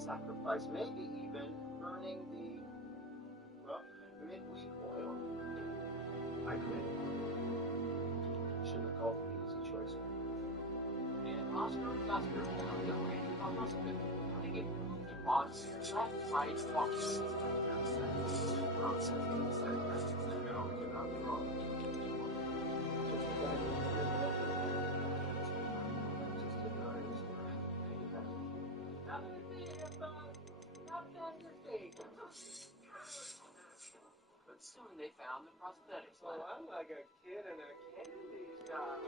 sacrifice, maybe even burning the, well, midweek oil. I quit. Shouldn't have called it the easy choice. And Oscar Custer found the ring of a husband, running it on left, right, walking. But soon they found the prosthetics. Well, I'm like a kid in a candy shop.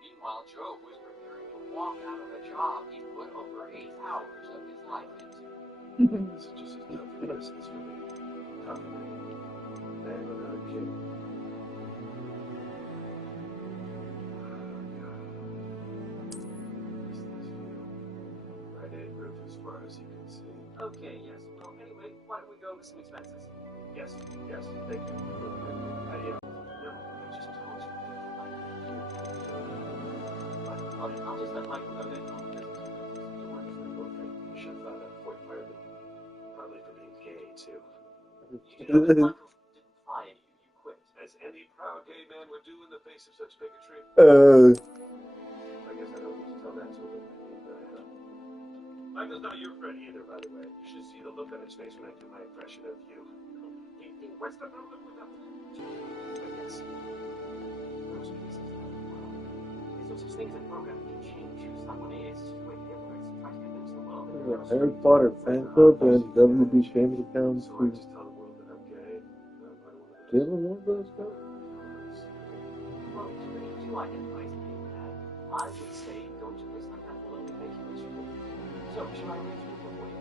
Meanwhile, Job was preparing to walk out of a job he put over 8 hours of his life into. This is just as tough for this as for me. Tough for me. Man without a kid. Right in, roof as far as you can see. Okay, yes. Well, anyway, why don't we go over some expenses? Yes, yes, thank you. I just told you. I'll just let Michael know that you're Okay, you should have found out before you fired me. Probably for being gay, too. You know that Michael didn't fire you, you quit. As any proud gay man would do in the face of such bigotry. I guess I don't need to tell that to him. Michael's not your friend either, by the way. You should see the look on his face when I do my impression of you. What's the problem with that? I guess. Most cases in the world. There's no such thing as a program that can change who someone is. Just the way the hypocrites try to convince the world that they're Harry Potter fan club and WB Chamber Accounts. So I just tell the world that I'm gay. Do you have one of those guys? Well, if you do identify as being bad, I would say don't do this like that will only make you miserable. So, should I read through it for you?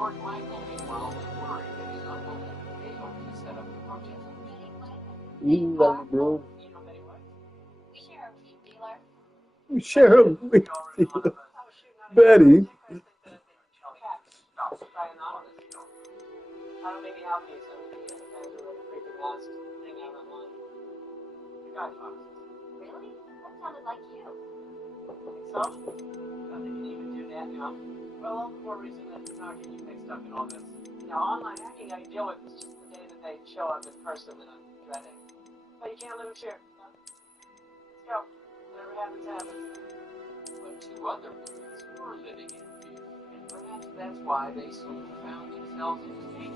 George Michael, meanwhile, was worried that his uncle had failed to set up the protest. Bro. You know Betty White? We share a weed dealer. We share a weed dealer. Betty. I don't maybe help you, so the guys are really creepy masks hang out online. The guy foxes. Really? That sounded like you. Think so? Nothing can even do that now. Well, all the more reason that how can you mixed up in all this. Now, online hacking I deal with is just the day that they show up in person that I'm dreading. But you can't live in fear. Let's go. Whatever happens, happens. But 2 other women were living in fear. And perhaps that's why they soon found themselves in state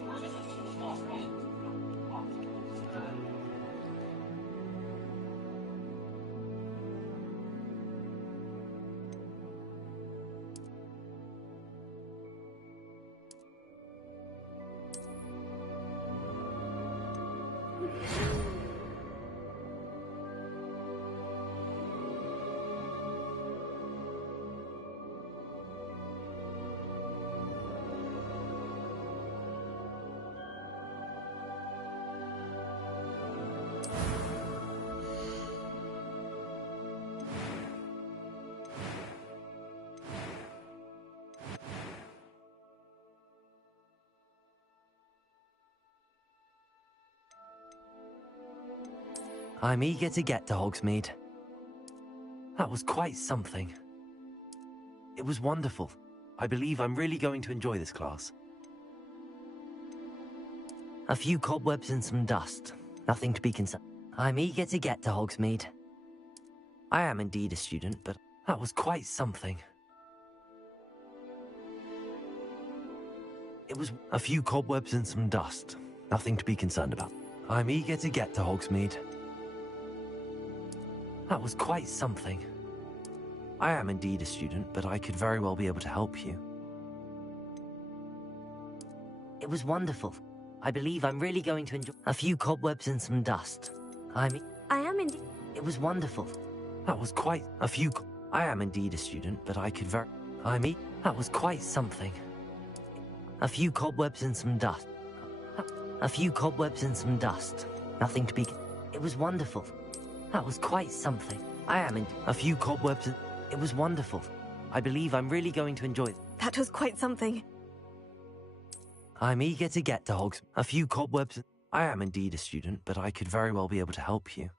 I'm eager to get to Hogsmeade. That was quite something. It was wonderful. I believe I'm really going to enjoy this class. A few cobwebs and some dust. Nothing to be concerned. I'm eager to get to Hogsmeade. I am indeed a student, but that was quite something. It was a few cobwebs and some dust. Nothing to be concerned about. I'm eager to get to Hogsmeade. That was quite something. I am indeed a student, but I could very well be able to help you. It was wonderful. I believe I'm really going to enjoy a few cobwebs and some dust. I am indeed. It was wonderful. That was quite a few. I am indeed a student, but I could very. That was quite something. A few cobwebs and some dust. A few cobwebs and some dust. Nothing to be... It was wonderful. That was quite something. I am in... A few cobwebs and... It was wonderful. I believe I'm really going to enjoy it. That was quite something. I'm eager to get to Hogs. A few cobwebs... I am indeed a student, but I could very well be able to help you.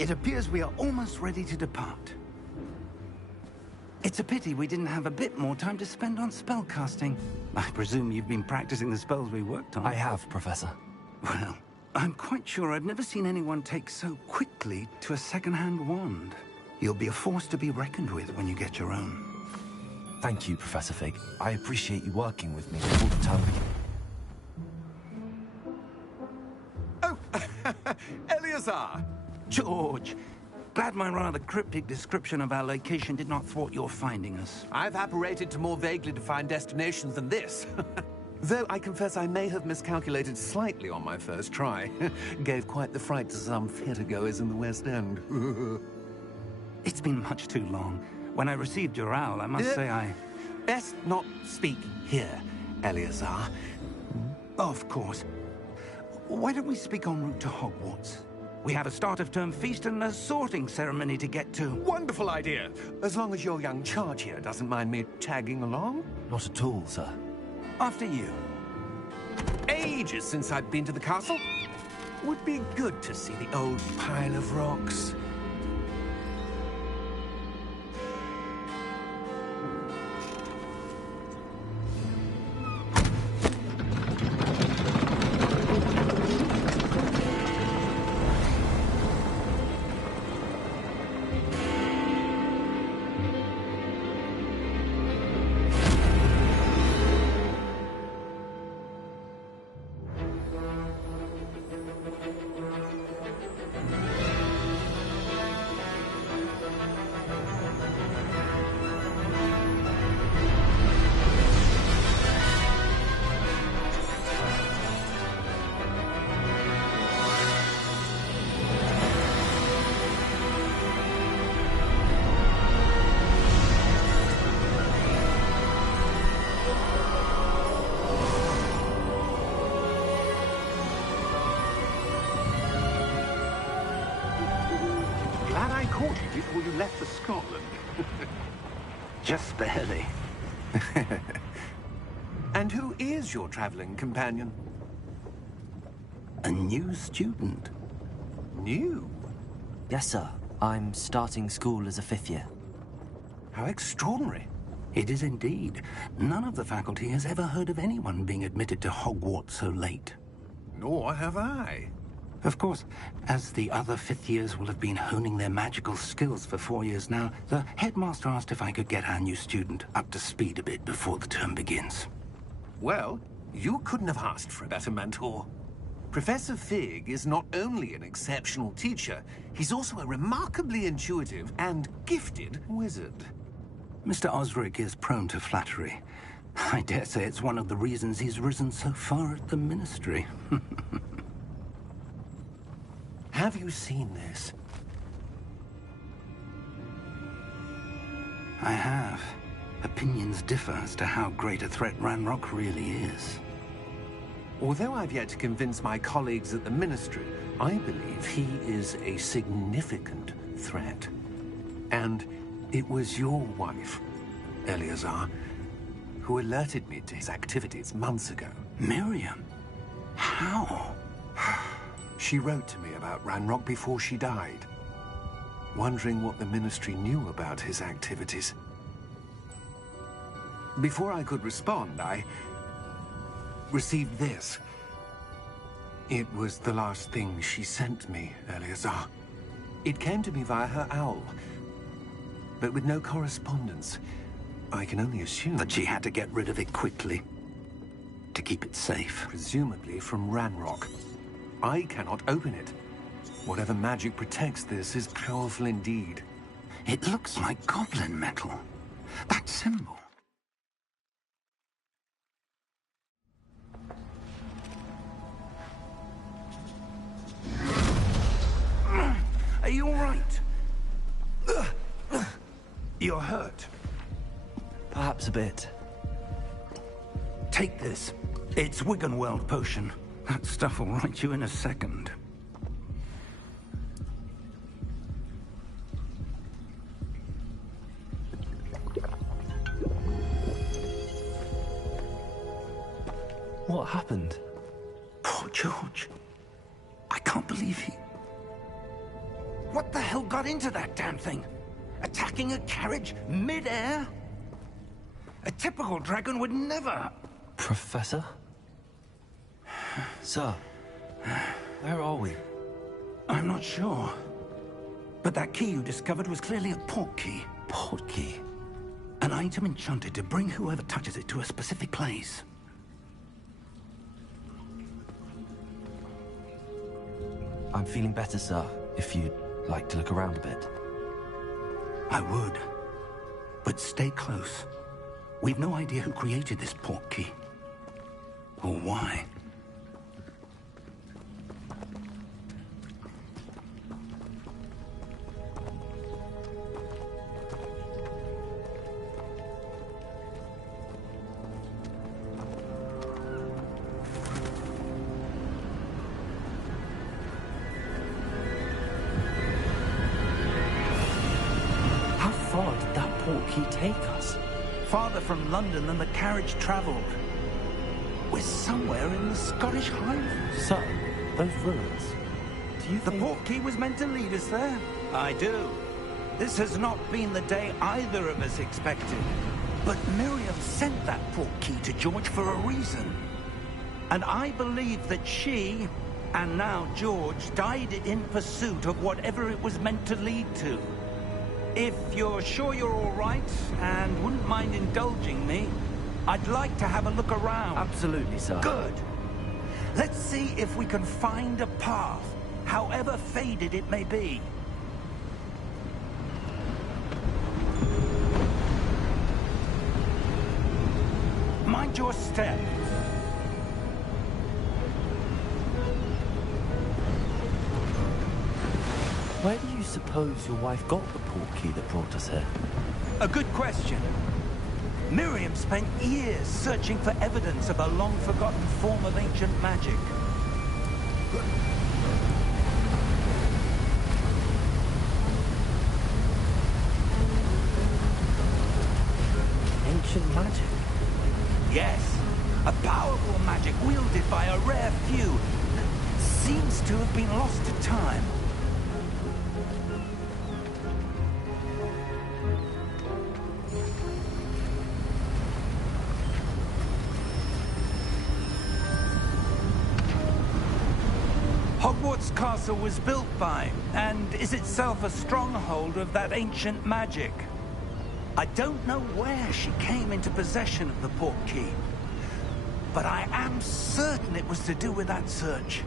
It appears we are almost ready to depart. It's a pity we didn't have a bit more time to spend on spellcasting. I presume you've been practicing the spells we worked on. I have, Professor. Well, I'm quite sure I've never seen anyone take so quickly to a second-hand wand. You'll be a force to be reckoned with when you get your own. Thank you, Professor Fig. I appreciate you working with me all the time. Oh, Eleazar! George, glad my rather cryptic description of our location did not thwart your finding us. I've apparated to more vaguely defined destinations than this. Though I confess I may have miscalculated slightly on my first try. Gave quite the fright to some theatre-goers in the West End. It's been much too long. When I received your owl, I must say I... Best not speak here, Eleazar. Of course. Why don't we speak en route to Hogwarts? We have a start-of-term feast and a sorting ceremony to get to. Wonderful idea! As long as your young charge here doesn't mind me tagging along. Not at all, sir. After you. Ages since I've been to the castle. Would be good to see the old pile of rocks. Glad I caught you before you left for Scotland. Just barely. And who is your traveling companion? A new student. New? Yes, sir. I'm starting school as a 5th year. How extraordinary. It is indeed. None of the faculty has ever heard of anyone being admitted to Hogwarts so late. Nor have I. Of course, as the other 5th years will have been honing their magical skills for 4 years now, the headmaster asked if I could get our new student up to speed a bit before the term begins. Well, you couldn't have asked for a better mentor. Professor Fig is not only an exceptional teacher, he's also a remarkably intuitive and gifted wizard. Mr. Osric is prone to flattery. I dare say it's one of the reasons he's risen so far at the Ministry. Have you seen this? I have. Opinions differ as to how great a threat Ranrock really is. Although I've yet to convince my colleagues at the Ministry, I believe he is a significant threat. And it was your wife, Eleazar, who alerted me to his activities months ago. Miriam? How? She wrote to me about Ranrock before she died, wondering what the Ministry knew about his activities. Before I could respond, I received this. It was the last thing she sent me, Eleazar. It came to me via her owl, but with no correspondence. I can only assume That she had to get rid of it quickly, to keep it safe. presumably from Ranrock. I cannot open it. Whatever magic protects this is powerful indeed. It looks like goblin metal. That symbol. Are you all right? You're hurt. Perhaps a bit. Take this. It's Wiggenweld potion. That stuff will right you in a second. What happened? Poor George. I can't believe he... What the hell got into that damn thing? Attacking a carriage mid-air? A typical dragon would never... Professor? Sir, where are we? I'm not sure. But that key you discovered was clearly a port key. Port key? An item enchanted to bring whoever touches it to a specific place. I'm feeling better, sir, if you'd like to look around a bit. I would. But stay close. We've no idea who created this port key. Or why. How far did that port key take us? Farther from London than the carriage travelled. We're somewhere in the Scottish Highlands. Sir, those ruins. Do you The think... port key was meant to lead us there? I do. This has not been the day either of us expected. But Miriam sent that port key to George for a reason. And I believe that she, and now George, died in pursuit of whatever it was meant to lead to. If you're sure you're all right, and wouldn't mind indulging me, I'd like to have a look around. Absolutely, sir. Good. Let's see if we can find a path, however faded it may be. Mind your step. Where do you suppose your wife got the port key that brought us here? A good question. Miriam spent years searching for evidence of a long-forgotten form of ancient magic. Ancient magic? Yes, a powerful magic wielded by a rare few that seems to have been lost to time. Hogwarts Castle was built by, and is itself a stronghold of that ancient magic. I don't know where she came into possession of the port key, but I am certain it was to do with that search.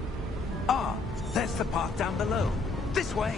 Ah, there's the path down below. This way.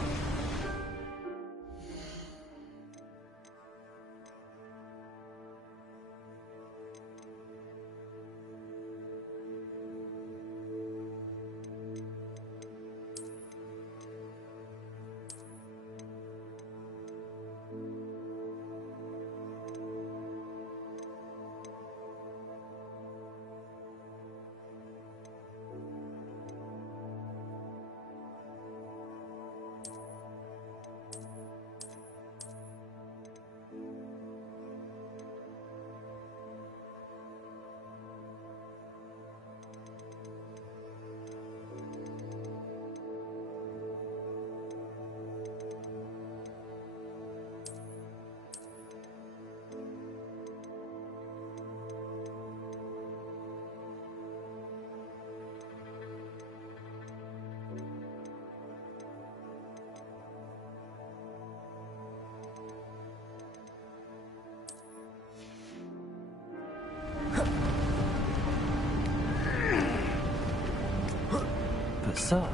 But sir,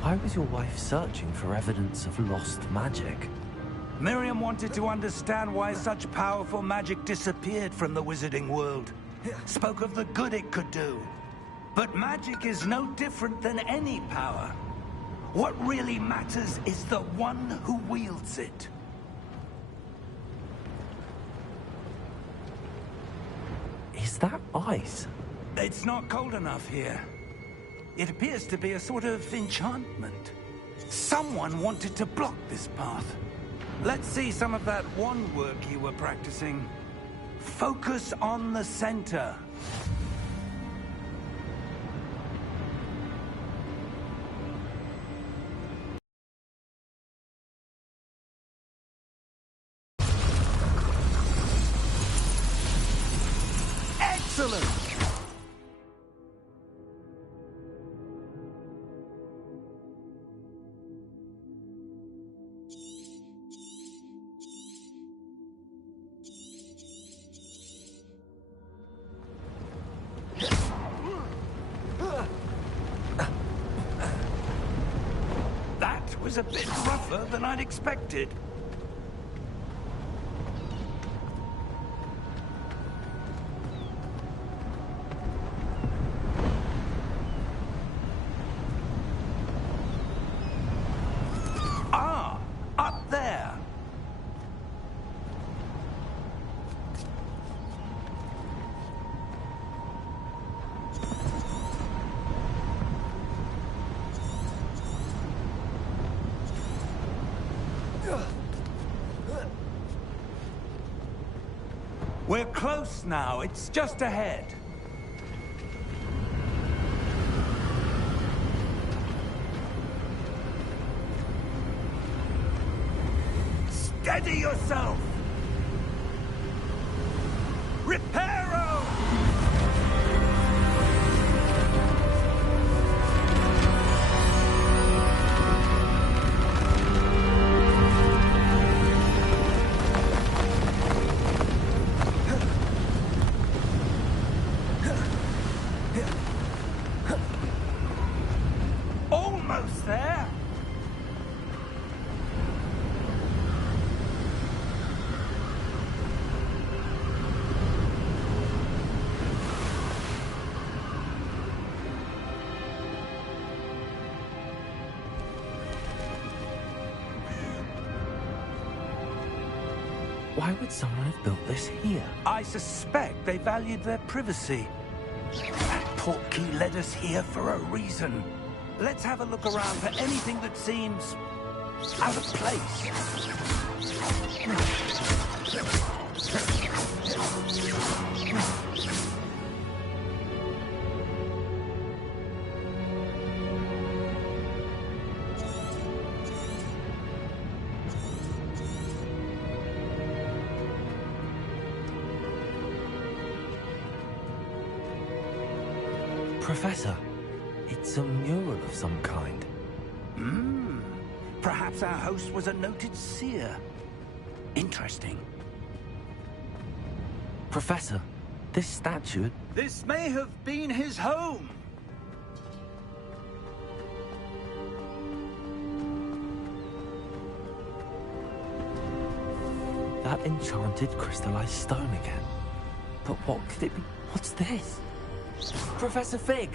why was your wife searching for evidence of lost magic? Miriam wanted to understand why such powerful magic disappeared from the wizarding world. Spoke of the good it could do. But magic is no different than any power. What really matters is the one who wields it. Is that ice? It's not cold enough here. It appears to be a sort of enchantment. Someone wanted to block this path. Let's see some of that wand work you were practicing. Focus on the center. was a bit rougher than I'd expected. Ah, up there. We're close now. It's just ahead. Steady yourself! Reparo! Almost there! Why would someone have built this here? I suspect they valued their privacy. That portkey led us here for a reason. Let's have a look around for anything that seems out of place. Professor, it's a mural of some kind. Perhaps our host was a noted seer. Interesting. Professor, this statue... This may have been his home. That enchanted crystallized stone again. But what could it be? What's this? Professor Fig!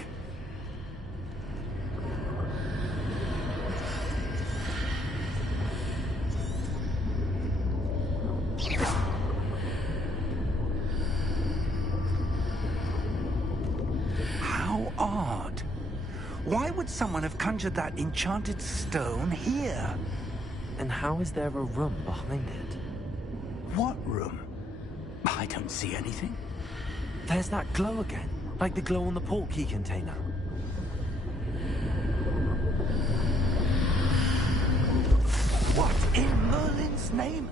How odd. Why would someone have conjured that enchanted stone here? And how is there a room behind it? What room? I don't see anything. There's that glow again, like the glow on the portkey container. What in Merlin's name?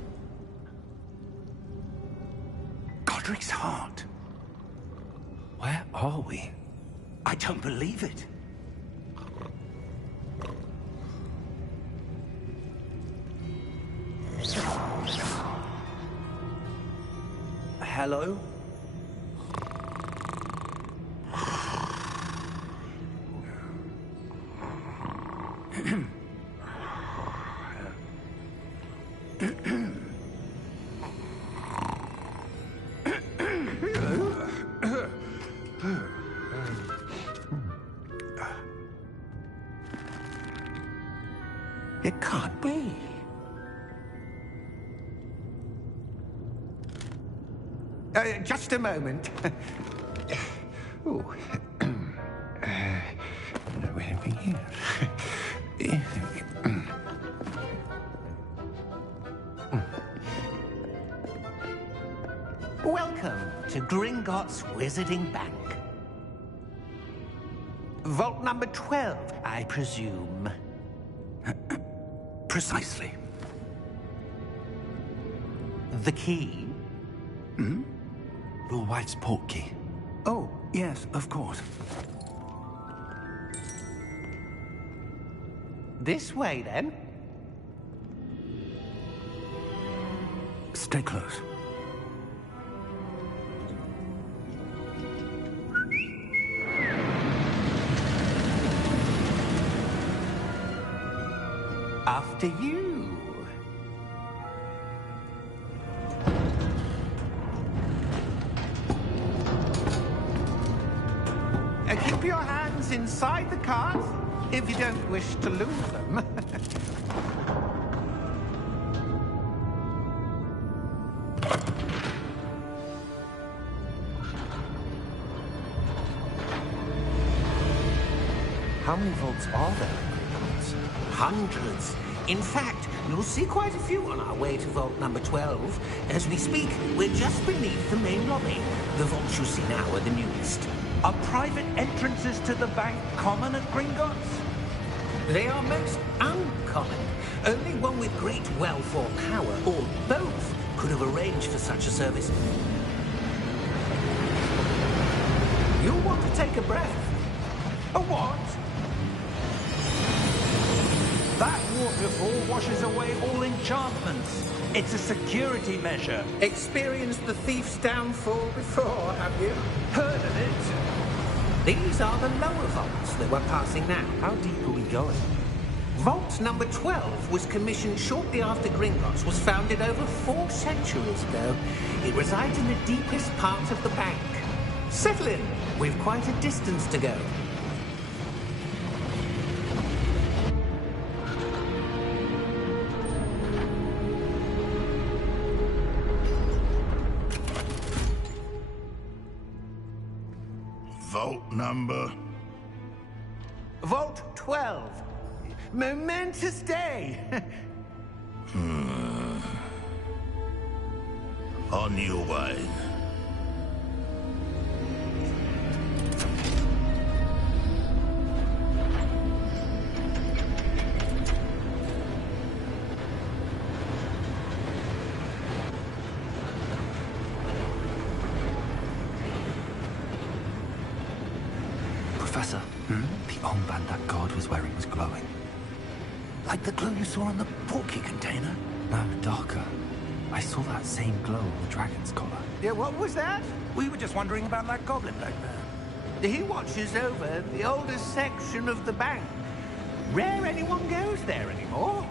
Godric's heart. Where are we? I don't believe it. Hello? It can't be. Just a moment. Oh. Where are we here? Welcome to Gringotts Wizarding Bank. Vault number 12, I presume. Precisely. The key? Your wife's portkey. Oh, yes, of course. This way, then. Stay close. After you. Keep your hands inside the cart if you don't wish to lose them. How many vaults are there? Hundreds. In fact, you'll see quite a few on our way to vault number 12. As we speak, we're just beneath the main lobby. The vaults you see now are the newest. Are private entrances to the bank common at Gringotts? They are most uncommon. Only one with great wealth or power, or both, could have arranged for such a service. You'll want to take a breath. A what? That waterfall washes away all enchantments. It's a security measure. Experienced the thief's downfall before, have you? Heard of it? These are the lower vaults that we're passing now. How deep are we going? Vault number 12 was commissioned shortly after Gringotts was founded over 4 centuries ago. It resides in the deepest part of the bank. Settle in. We've quite a distance to go. Vault number? Vault 12. Momentous day. On your way. Professor, the armband that guard was wearing was glowing. Like the glow you saw on the portkey container? No, darker. I saw that same glow on the dragon's collar. Yeah, what was that? We were just wondering about that goblin back there. He watches over the oldest section of the bank. Rare anyone goes there anymore.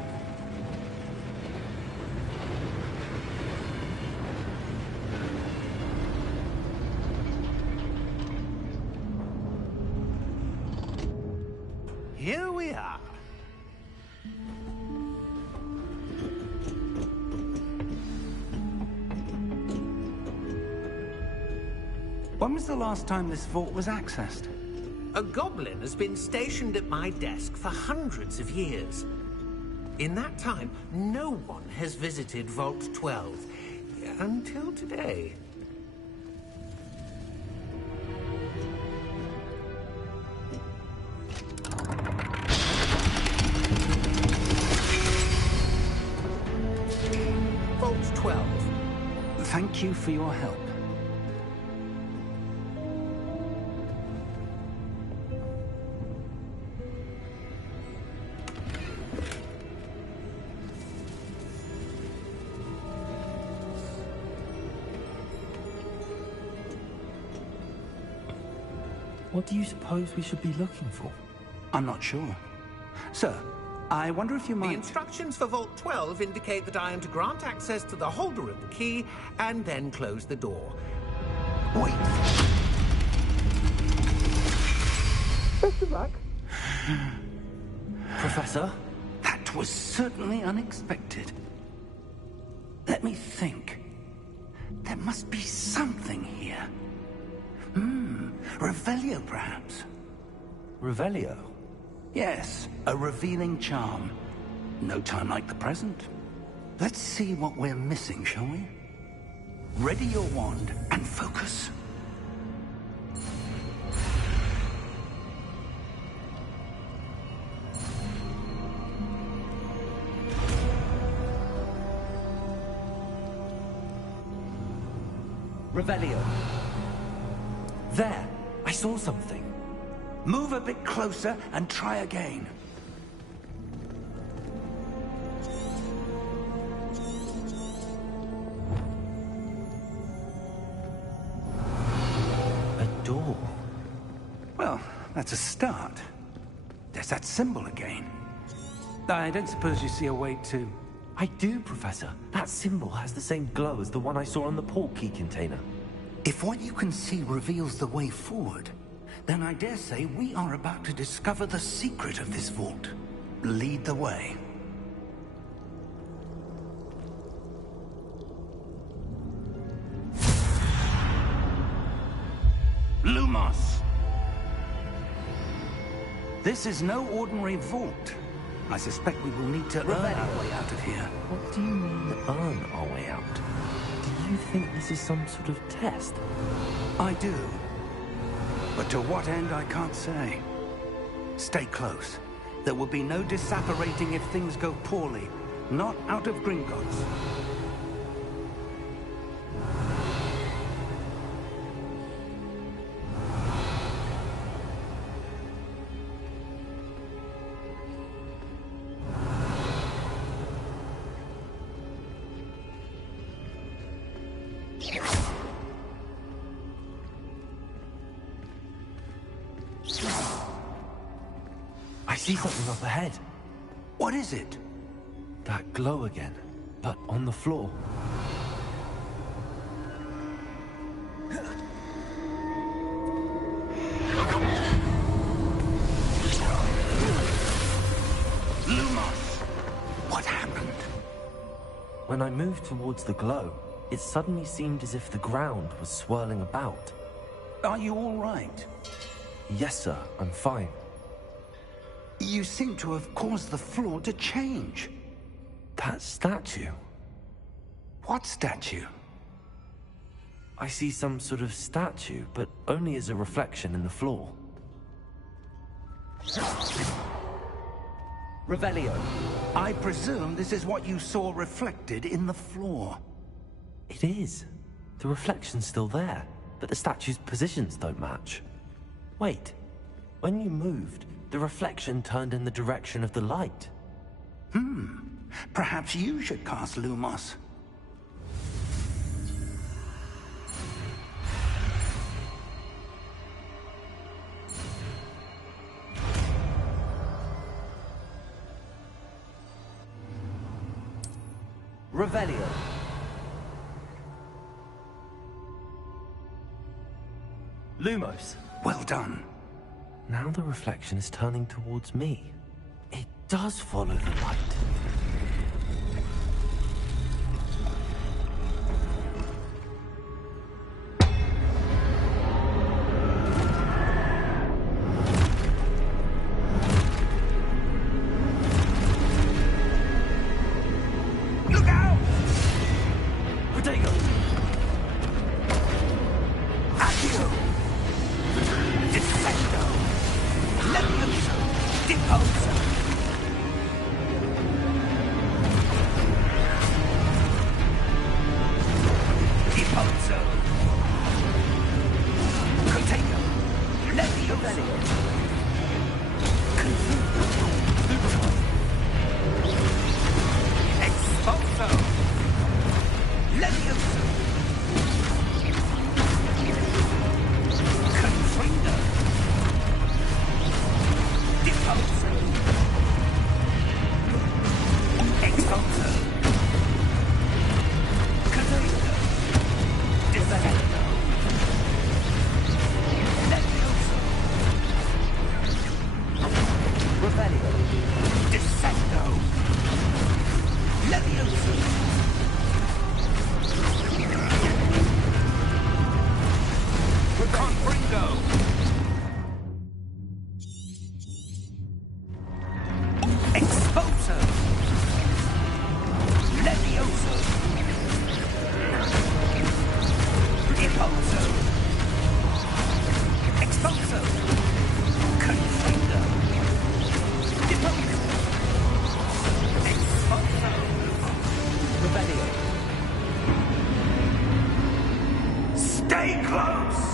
Here we are. When was the last time this vault was accessed? A goblin has been stationed at my desk for hundreds of years. In that time, no one has visited Vault 12. Until today. Vault 12. Thank you for your help. What do you suppose we should be looking for? I'm not sure. Sir, I wonder if you might... The instructions for Vault 12 indicate that I am to grant access to the holder of the key and then close the door. Wait. Best of luck. Professor? That was certainly unexpected. Let me think. There must be something here. Revelio, perhaps. Revelio? Yes, a revealing charm. No time like the present. Let's see what we're missing, shall we? Ready your wand and focus. Revelio. There! I saw something. Move a bit closer and try again. A door. Well, that's a start. There's that symbol again. I don't suppose you see a way to... I do, Professor. That symbol has the same glow as the one I saw on the portkey container. If what you can see reveals the way forward, then I dare say we are about to discover the secret of this vault. Lead the way. Lumos! This is no ordinary vault. I suspect we will need to earn our way out of here. What do you mean, earn our way out? Do you think this is some sort of test? I do. But to what end, I can't say. Stay close. There will be no disapparating if things go poorly. Not out of Gringotts. I see something up ahead. What is it? That glow again, but on the floor. Lumos! What happened? When I moved towards the glow, it suddenly seemed as if the ground was swirling about. Are you all right? Yes, sir, I'm fine. You seem to have caused the floor to change. That statue? What statue? I see some sort of statue, but only as a reflection in the floor. Revelio. I presume this is what you saw reflected in the floor. It is. The reflection's still there, but the statue's positions don't match. Wait. When you moved, the reflection turned in the direction of the light. Perhaps you should cast Lumos. Revelio. Lumos. Well done. Now the reflection is turning towards me. It does follow the light. Look out! Protego! Accio! Defecto! Levioso! Deposo! Deposo! Contago! Levioso! Expulso! Levioso! Confringo! Deposo! Expulso! Contago! Defecto! Levioso! Revelio! Dissecto! Levioso! Confringo! Expulso! Levioso! Deposo! Expulso! Confringo! Deposo! Expulso! Revelio! Stay close!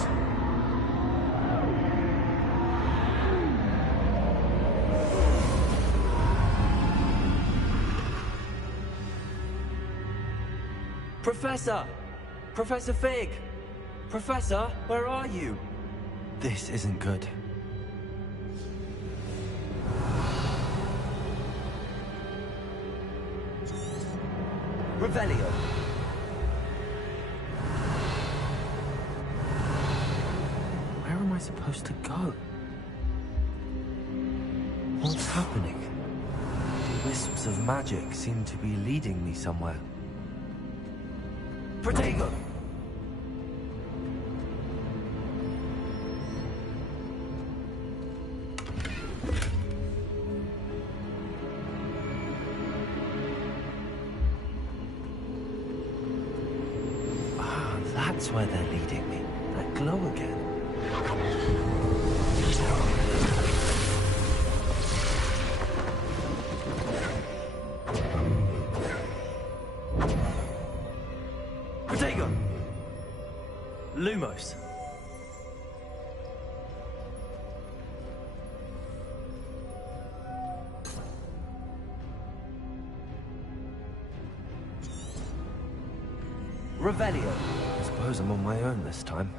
Professor! Professor Fig! Professor, where are you? This isn't good. Revelio. Where am I supposed to go? What's happening? Wisps of magic seem to be leading me somewhere. Protego! Ah, that's where they're leading me. That glow again. Protego! Lumos. Revelio. I suppose I'm on my own this time.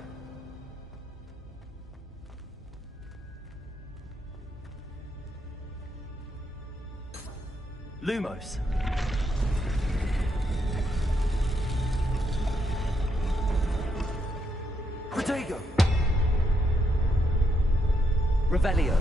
Lumos. Protego. Revelio.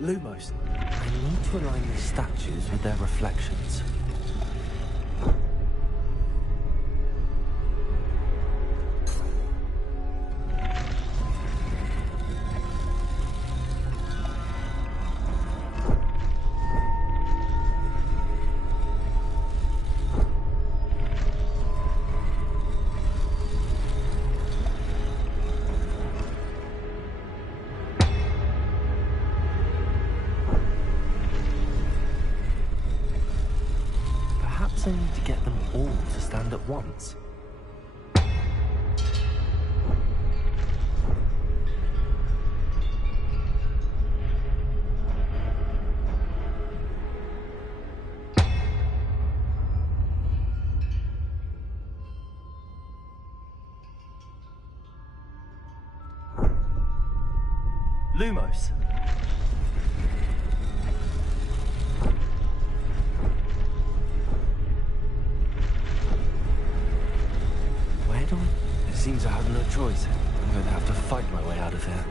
Lumos. I need to align the statues with their reflections. Perhaps I need to get them all to stand at once. Lumos. Where do I? It seems I have no choice. I'm going to have to fight my way out of here.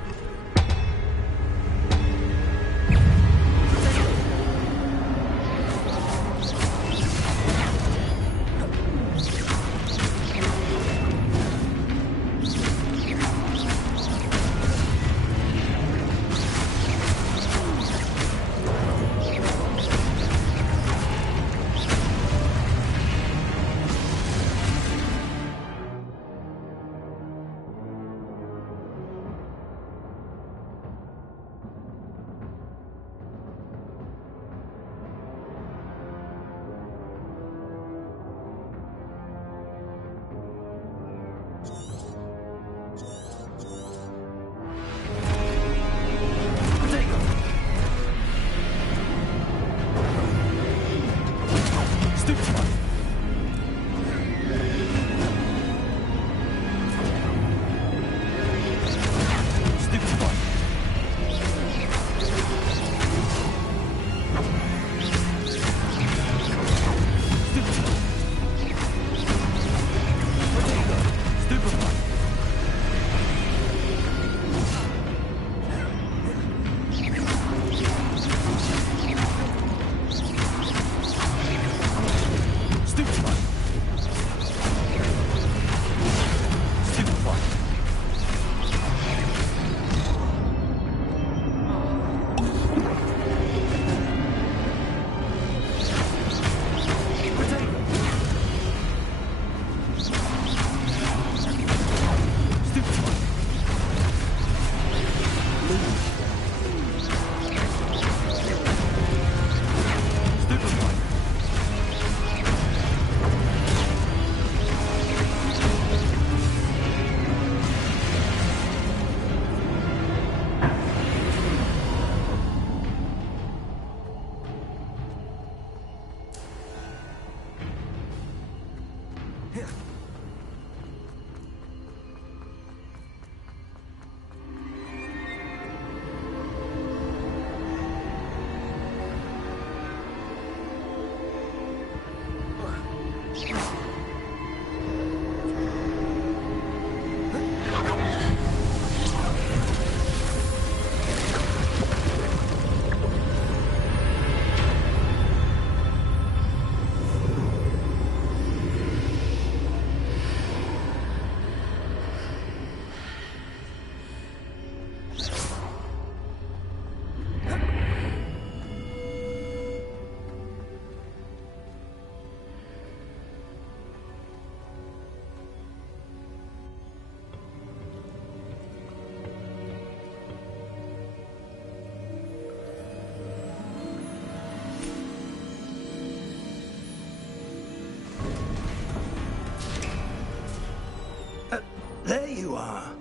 are.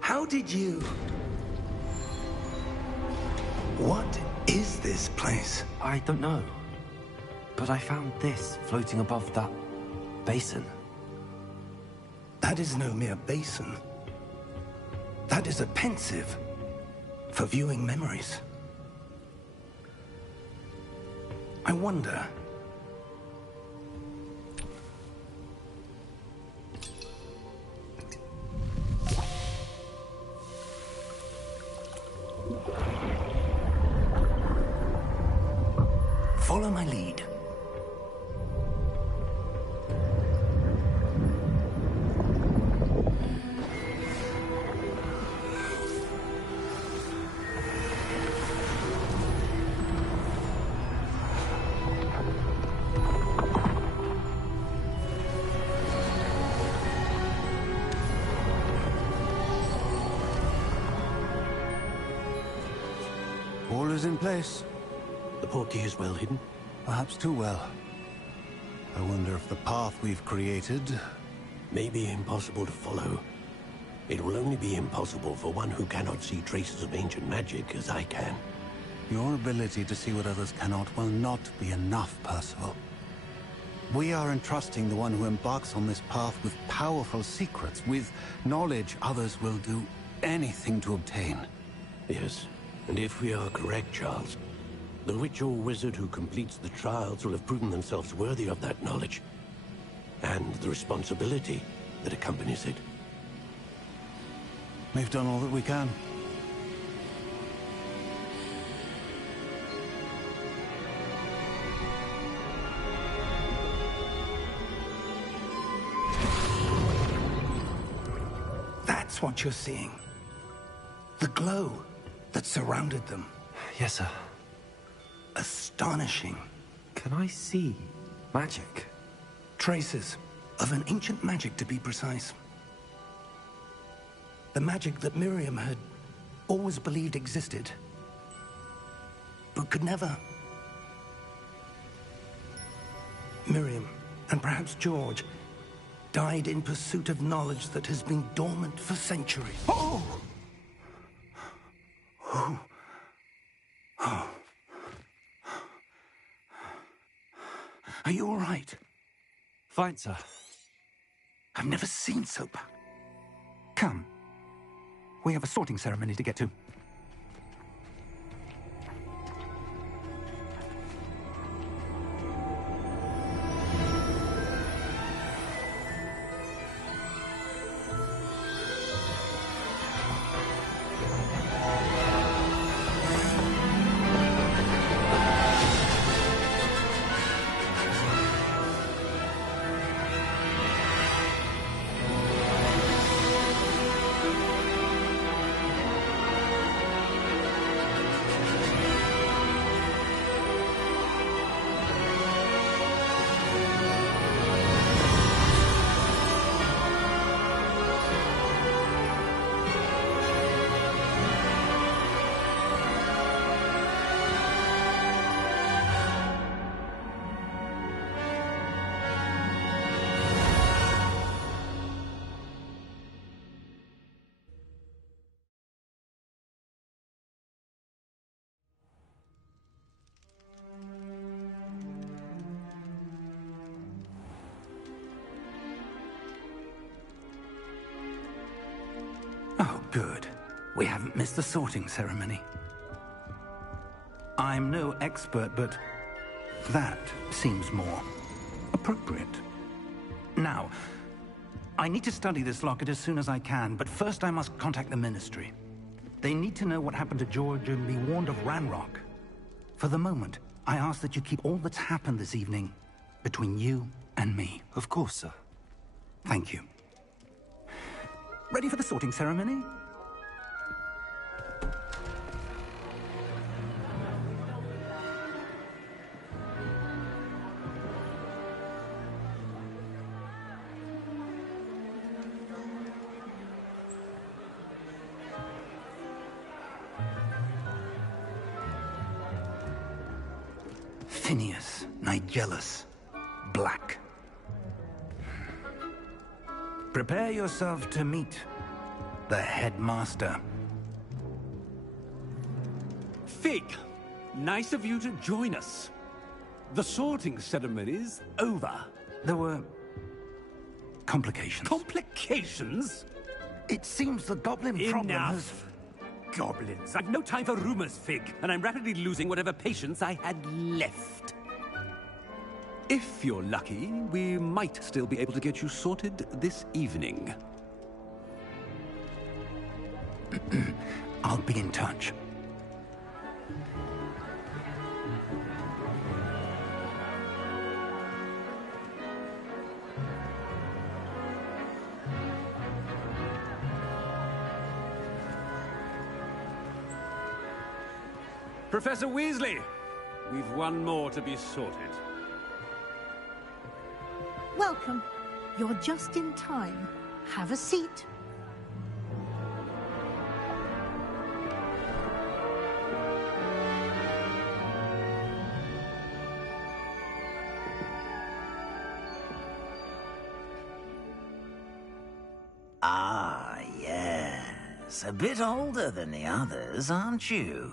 How did you... What is this place? I don't know. But I found this floating above that basin. That is no mere basin. That is a pensive for viewing memories. I wonder... Follow my lead. All is in place. The portkey is well hidden? Perhaps too well. I wonder if the path we've created... may be impossible to follow. It will only be impossible for one who cannot see traces of ancient magic as I can. Your ability to see what others cannot will not be enough, Percival. We are entrusting the one who embarks on this path with powerful secrets, with knowledge others will do anything to obtain. Yes, and if we are correct, Charles, the witch or wizard who completes the trials will have proven themselves worthy of that knowledge, and the responsibility that accompanies it. We've done all that we can. That's what you're seeing. The glow that surrounded them. Yes, sir. Astonishing. Can I see magic? Traces of an ancient magic, to be precise. The magic that Miriam had always believed existed, but could never. Miriam, and perhaps George, died in pursuit of knowledge that has been dormant for centuries. Oh! Oh. Oh. Are you all right? Fine, sir. I've never seen so bad. Come. We have a sorting ceremony to get to. Oh, good. We haven't missed the sorting ceremony. I'm no expert, but that seems more appropriate. Now, I need to study this locket as soon as I can, but first I must contact the Ministry. They need to know what happened to George and be warned of Ranrock. For the moment, I ask that you keep all that's happened this evening between you and me. Of course, sir. Thank you. Ready for the sorting ceremony? Phineas, Nigellus, Black. Prepare yourself to meet the headmaster. Fig, nice of you to join us. The sorting ceremony's over. There were complications. Complications? It seems the goblin problem has... Goblins. I've no time for rumors, Fig, and I'm rapidly losing whatever patience I had left. If you're lucky, we might still be able to get you sorted this evening. I'll be in touch. Professor Weasley, we've one more to be sorted. Welcome. You're just in time. Have a seat. Ah, yes. A bit older than the others, aren't you?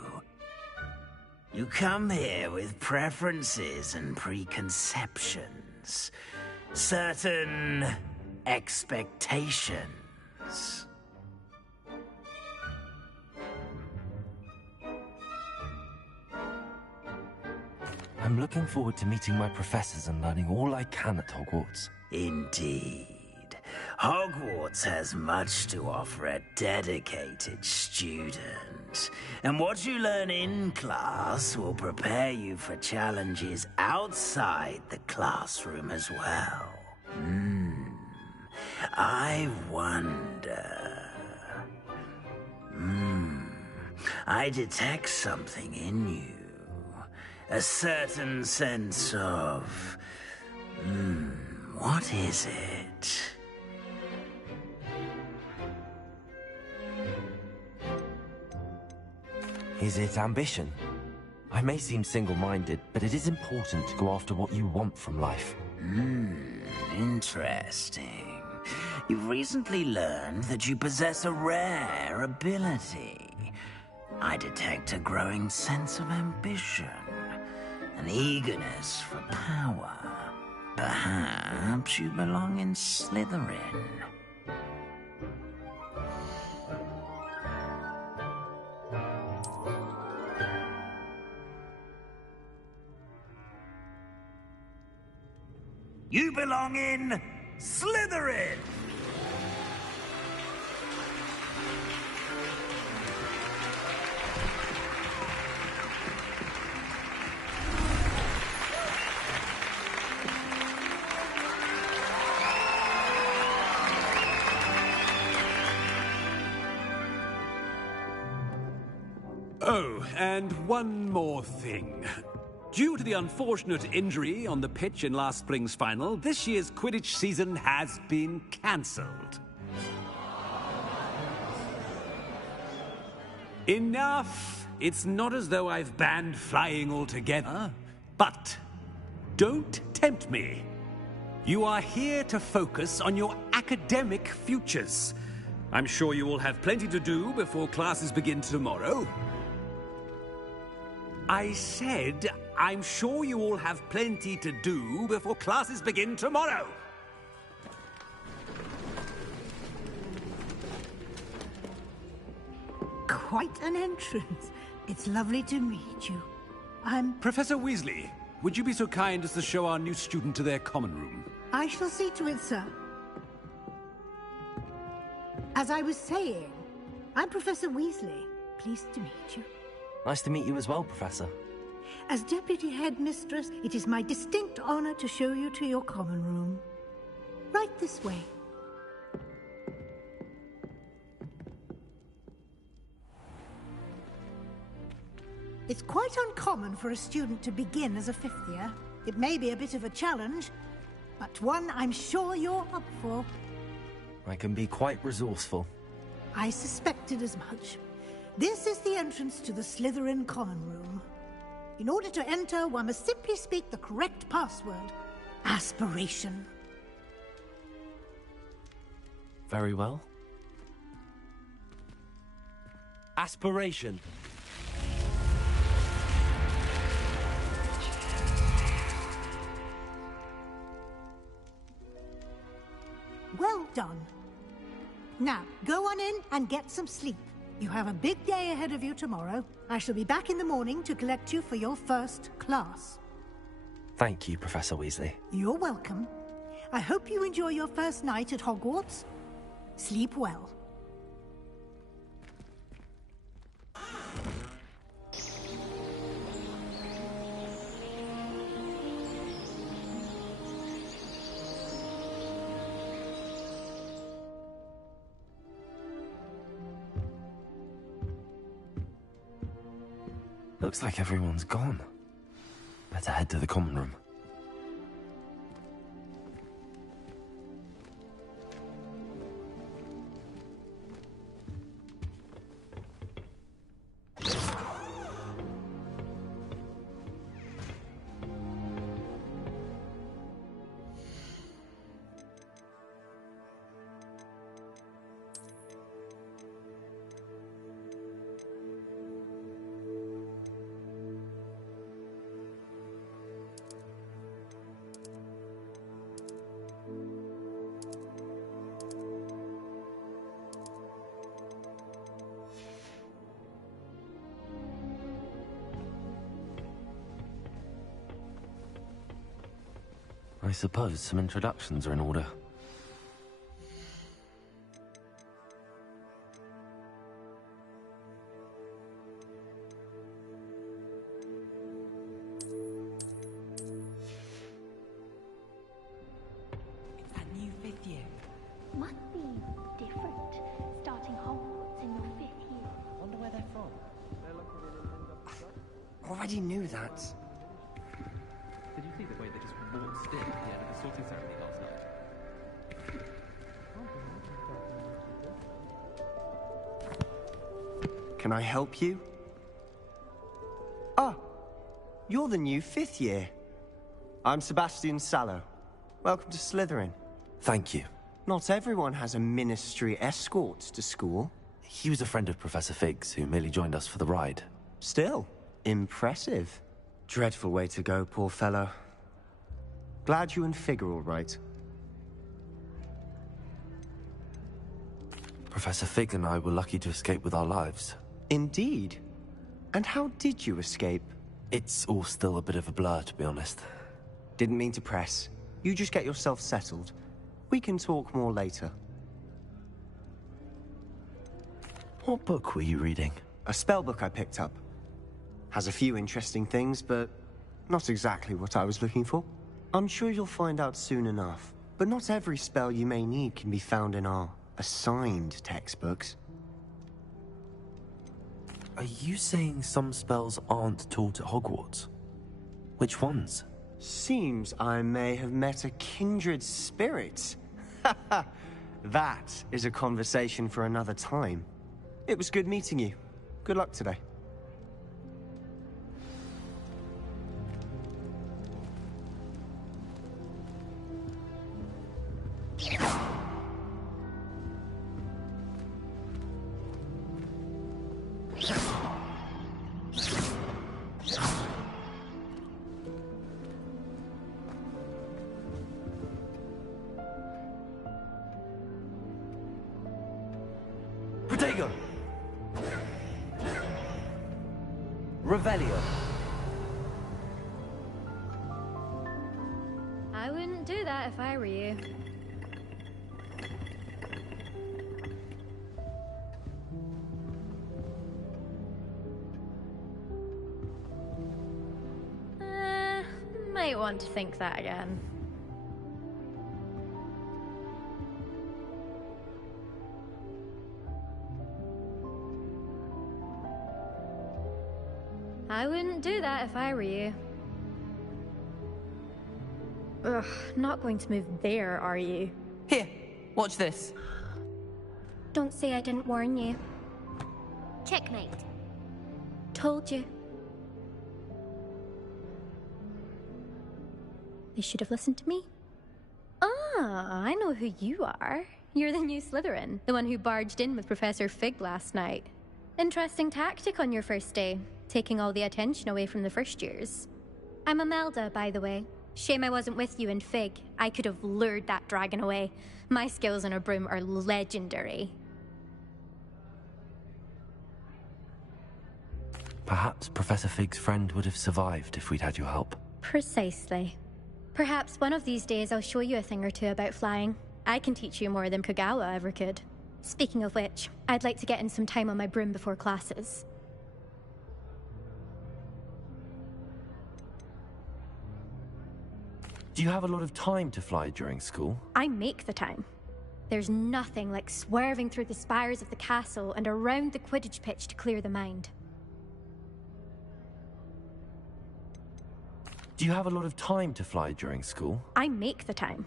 You come here with preferences and preconceptions. Certain expectations. I'm looking forward to meeting my professors and learning all I can at Hogwarts. Indeed. Hogwarts has much to offer a dedicated student. And what you learn in class will prepare you for challenges outside the classroom as well. I wonder... I detect something in you. A certain sense of... what is it? Is it ambition? I may seem single-minded, but it is important to go after what you want from life. Interesting. You've recently learned that you possess a rare ability. I detect a growing sense of ambition, an eagerness for power. Perhaps you belong in Slytherin. You belong in Slytherin! Oh, and one more thing. Due to the unfortunate injury on the pitch in last spring's final, this year's Quidditch season has been cancelled. Enough! It's not as though I've banned flying altogether. But don't tempt me. You are here to focus on your academic futures. I'm sure you will have plenty to do before classes begin tomorrow. I said, I'm sure you all have plenty to do before classes begin tomorrow. Quite an entrance. It's lovely to meet you. I'm... Professor Weasley, would you be so kind as to show our new student to their common room? I shall see to it, sir. As I was saying, I'm Professor Weasley. Pleased to meet you. Nice to meet you as well, Professor. As Deputy Headmistress, it is my distinct honor to show you to your common room. Right this way. It's quite uncommon for a student to begin as a fifth year. It may be a bit of a challenge, but one I'm sure you're up for. I can be quite resourceful. I suspected as much. This is the entrance to the Slytherin common room. In order to enter, one must simply speak the correct password. Aspiration. Very well. Aspiration. Well done. Now, go on in and get some sleep. You have a big day ahead of you tomorrow. I shall be back in the morning to collect you for your first class. Thank you, Professor Weasley. You're welcome. I hope you enjoy your first night at Hogwarts. Sleep well. Looks like everyone's gone. Better head to the common room. I suppose some introductions are in order. It's that new 5th year. Must be different, starting Hogwarts in your 5th year. Wonder where they're from. Already knew that. Did you see the way they just waltzed in at the end of the sorting ceremony last night? Can I help you? Ah, you're the new 5th year. I'm Sebastian Sallow. Welcome to Slytherin. Thank you. Not everyone has a ministry escort to school. He was a friend of Professor Fig's who merely joined us for the ride. Still, impressive. Dreadful way to go, poor fellow. Glad you and Fig are all right. Professor Fig and I were lucky to escape with our lives. Indeed. And how did you escape? It's all still a bit of a blur, to be honest. Didn't mean to press. You just get yourself settled. We can talk more later. What book were you reading? A spell book I picked up. Has a few interesting things, but not exactly what I was looking for. I'm sure you'll find out soon enough. But not every spell you may need can be found in our assigned textbooks. Are you saying some spells aren't taught at Hogwarts? Which ones? Seems I may have met a kindred spirit. That is a conversation for another time. It was good meeting you. Good luck today. Protego! Revelio. I wouldn't do that if I were you. Might want to think that again. I wouldn't do that if I were you. Ugh, not going to move there, are you? Here, watch this. Don't say I didn't warn you. Checkmate. Told you. They should have listened to me. Ah, I know who you are. you're the new Slytherin, the one who barged in with Professor Fig last night. Interesting tactic on your first day, taking all the attention away from the first years. I'm Imelda, by the way. Shame I wasn't with you in Fig. I could have lured that dragon away. My skills on a broom are legendary. Perhaps Professor Fig's friend would have survived if we'd had your help. Precisely. Perhaps one of these days I'll show you a thing or two about flying. I can teach you more than Kogawa ever could. Speaking of which, I'd like to get in some time on my broom before classes. Do you have a lot of time to fly during school? I make the time. There's nothing like swerving through the spires of the castle and around the Quidditch pitch to clear the mind. Do you have a lot of time to fly during school? I make the time.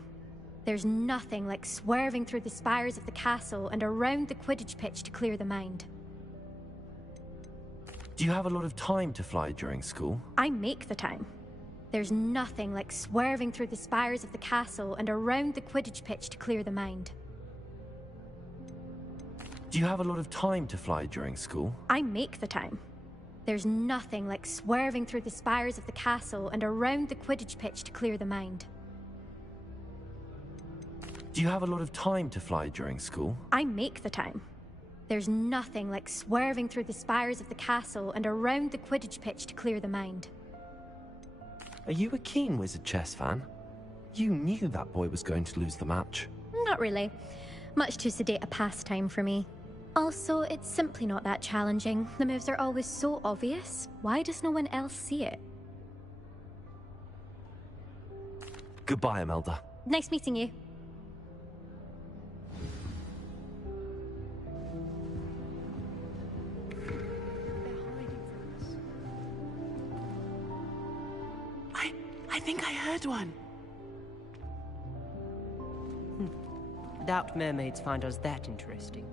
There's nothing like swerving through the spires of the castle and around the Quidditch pitch to clear the mind. Do you have a lot of time to fly during school? I make the time. There's nothing like swerving through the spires of the castle and around the Quidditch pitch to clear the mind. Do you have a lot of time to fly during school? I make the time. There's nothing like swerving through the spires of the castle and around the Quidditch pitch to clear the mind. Do you have a lot of time to fly during school? I make the time. There's nothing like swerving through the spires of the castle and around the Quidditch pitch to clear the mind. Are you a keen Wizard chess fan? You knew that boy was going to lose the match. Not really. Much too sedate a pastime for me. Also, it's simply not that challenging. The moves are always so obvious. Why does no one else see it? Goodbye, Imelda. Nice meeting you. I think I heard one. Doubt mermaids find us that interesting.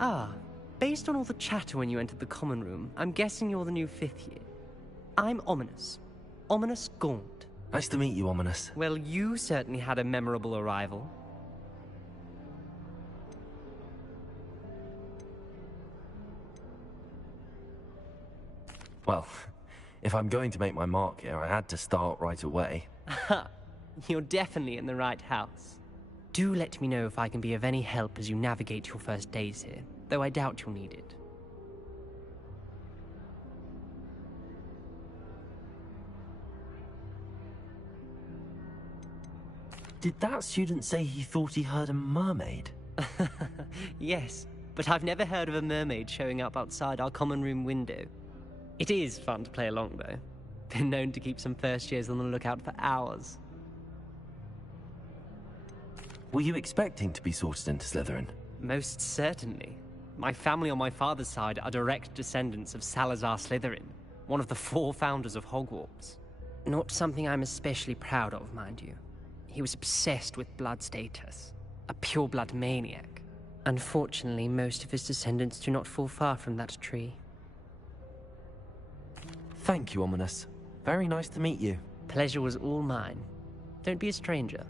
Ah, based on all the chatter when you entered the common room, I'm guessing you're the new 5th year. I'm Ominous. Ominous Gaunt. Nice to meet you, Ominous. Well, you certainly had a memorable arrival. Well, if I'm going to make my mark here, I had to start right away. Aha, you're definitely in the right house. Do let me know if I can be of any help as you navigate your first days here, though I doubt you'll need it. Did that student say he thought he heard a mermaid? Yes, but I've never heard of a mermaid showing up outside our common room window. It is fun to play along, though. Been known to keep some first years on the lookout for hours. Were you expecting to be sorted into Slytherin? Most certainly. My family on my father's side are direct descendants of Salazar Slytherin, one of the 4 founders of Hogwarts. Not something I'm especially proud of, mind you. He was obsessed with blood status, a pure-blood maniac. Unfortunately, most of his descendants do not fall far from that tree. Thank you, Ominous. Very nice to meet you. Pleasure was all mine. Don't be a stranger.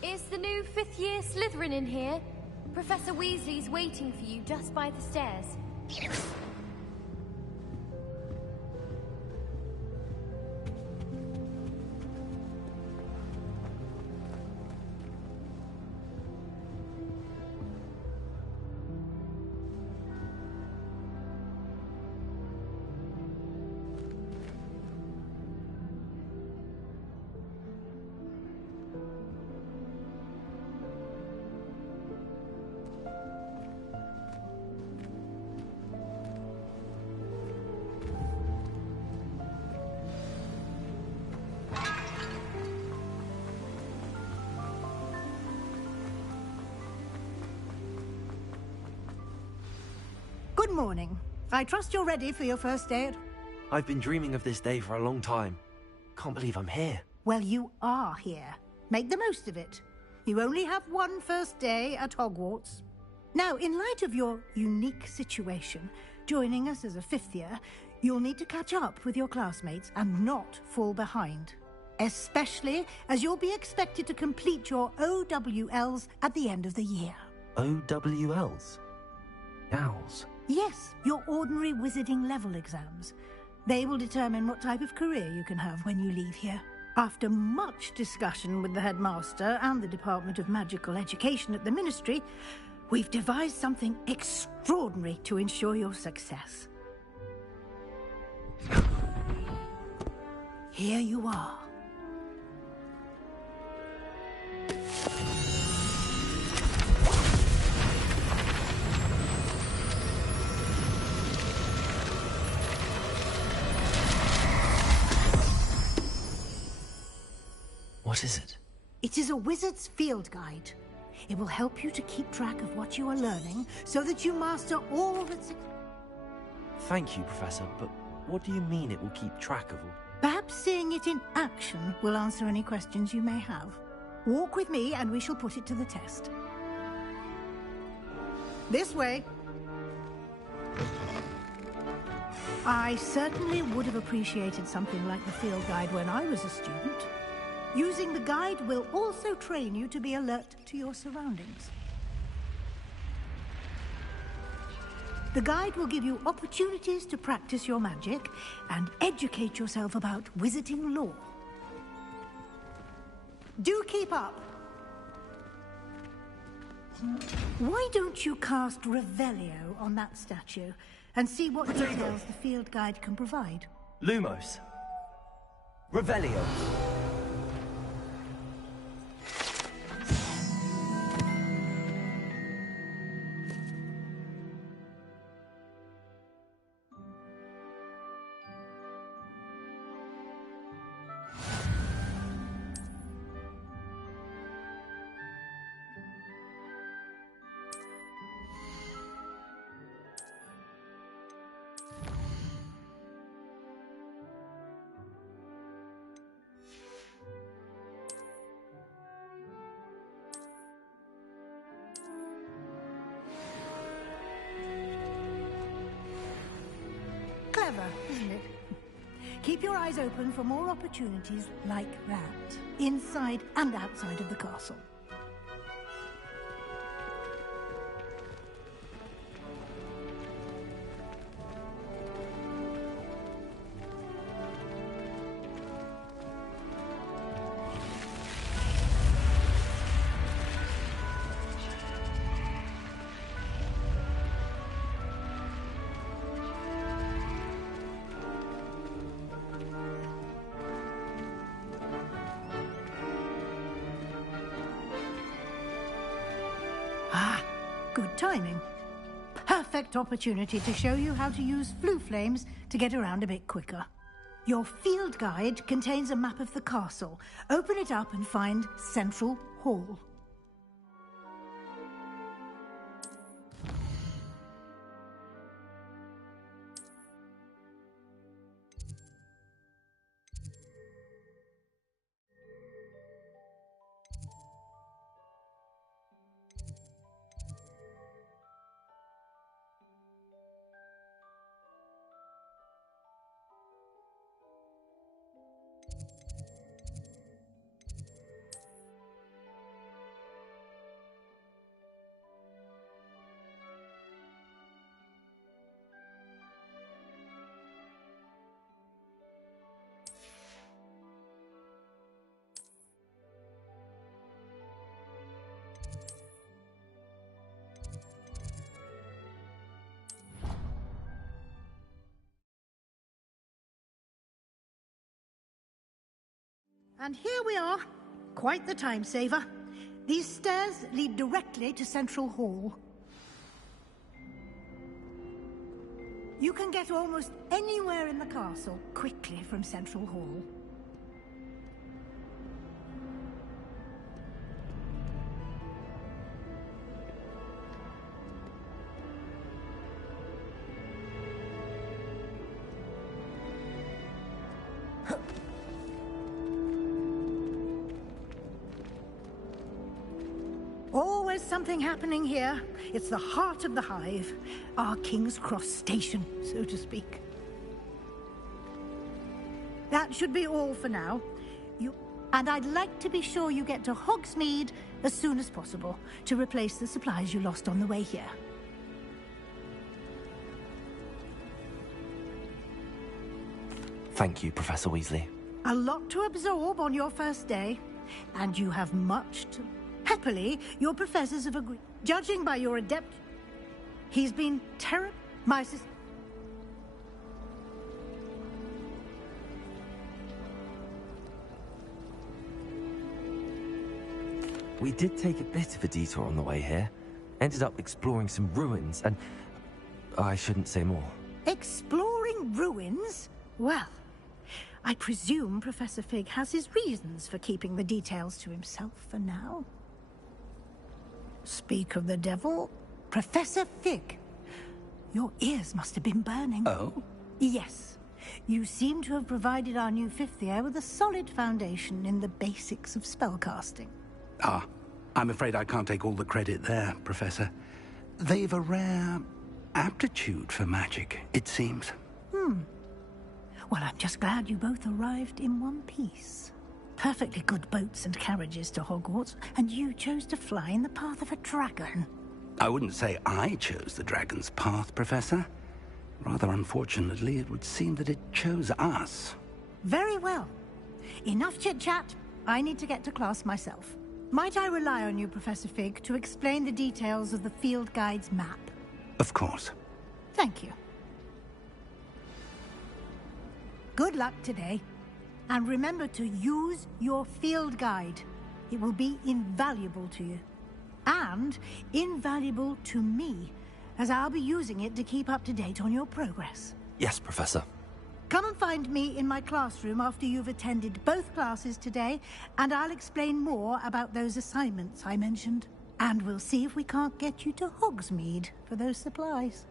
Is the new 5th year Slytherin in here? Professor Weasley's waiting for you just by the stairs. Good morning. I trust you're ready for your first day at... I've been dreaming of this day for a long time. Can't believe I'm here. Well, you are here. Make the most of it. You only have one first day at Hogwarts. Now, in light of your unique situation, joining us as a 5th year, you'll need to catch up with your classmates and not fall behind. especially as you'll be expected to complete your OWLs at the end of the year. OWLs? Owls? Yes, your ordinary wizarding level exams. They will determine what type of career you can have when you leave here. After much discussion with the headmaster and the Department of Magical Education at the Ministry, we've devised something extraordinary to ensure your success. Here you are. What is it? It is a wizard's field guide. It will help you to keep track of what you are learning so that you master all that's... Thank you, Professor, but what do you mean it will keep track of all? Perhaps seeing it in action will answer any questions you may have. Walk with me and we shall put it to the test. This way. I certainly would have appreciated something like the field guide when I was a student. Using the guide will also train you to be alert to your surroundings. The guide will give you opportunities to practice your magic and educate yourself about wizarding lore. Do keep up! Why don't you cast Revelio on that statue and see what details the field guide can provide? Lumos. Revelio. Clever, isn't it? Keep your eyes open for more opportunities like that, inside and outside of the castle. Good timing. Perfect opportunity to show you how to use flue flames to get around a bit quicker. Your field guide contains a map of the castle. Open it up and find Central Hall. And here we are. Quite the time saver. These stairs lead directly to Central Hall. You can get almost anywhere in the castle quickly from Central Hall. Always something happening here. It's the heart of the hive. Our King's Cross station, so to speak. That should be all for now. You... And I'd like to be sure you get to Hogsmeade as soon as possible to replace the supplies you lost on the way here. Thank you, Professor Weasley. A lot to absorb on your first day, and you have much to... Happily, your professors have agreed. Judging by your adept... He's been terrible. My sister... We did take a bit of a detour on the way here. Ended up exploring some ruins, and... I shouldn't say more. Exploring ruins? Well, I presume Professor Fig has his reasons for keeping the details to himself for now. Speak of the devil, Professor Fig. Your ears must have been burning. Oh? Yes. You seem to have provided our new fifth year with a solid foundation in the basics of spellcasting. Ah, I'm afraid I can't take all the credit there, Professor. They've a rare aptitude for magic, it seems. Well, I'm just glad you both arrived in one piece. Perfectly good boats and carriages to Hogwarts, and you chose to fly in the path of a dragon. I wouldn't say I chose the dragon's path, Professor. Rather unfortunately, it would seem that it chose us. Very well. Enough chit-chat. I need to get to class myself. Might I rely on you, Professor Fig, to explain the details of the field guide's map? Of course. Thank you. Good luck today. And remember to use your field guide. It will be invaluable to you. And invaluable to me, as I'll be using it to keep up to date on your progress. Yes, Professor. Come and find me in my classroom after you've attended both classes today, and I'll explain more about those assignments I mentioned. And we'll see if we can't get you to Hogsmeade for those supplies.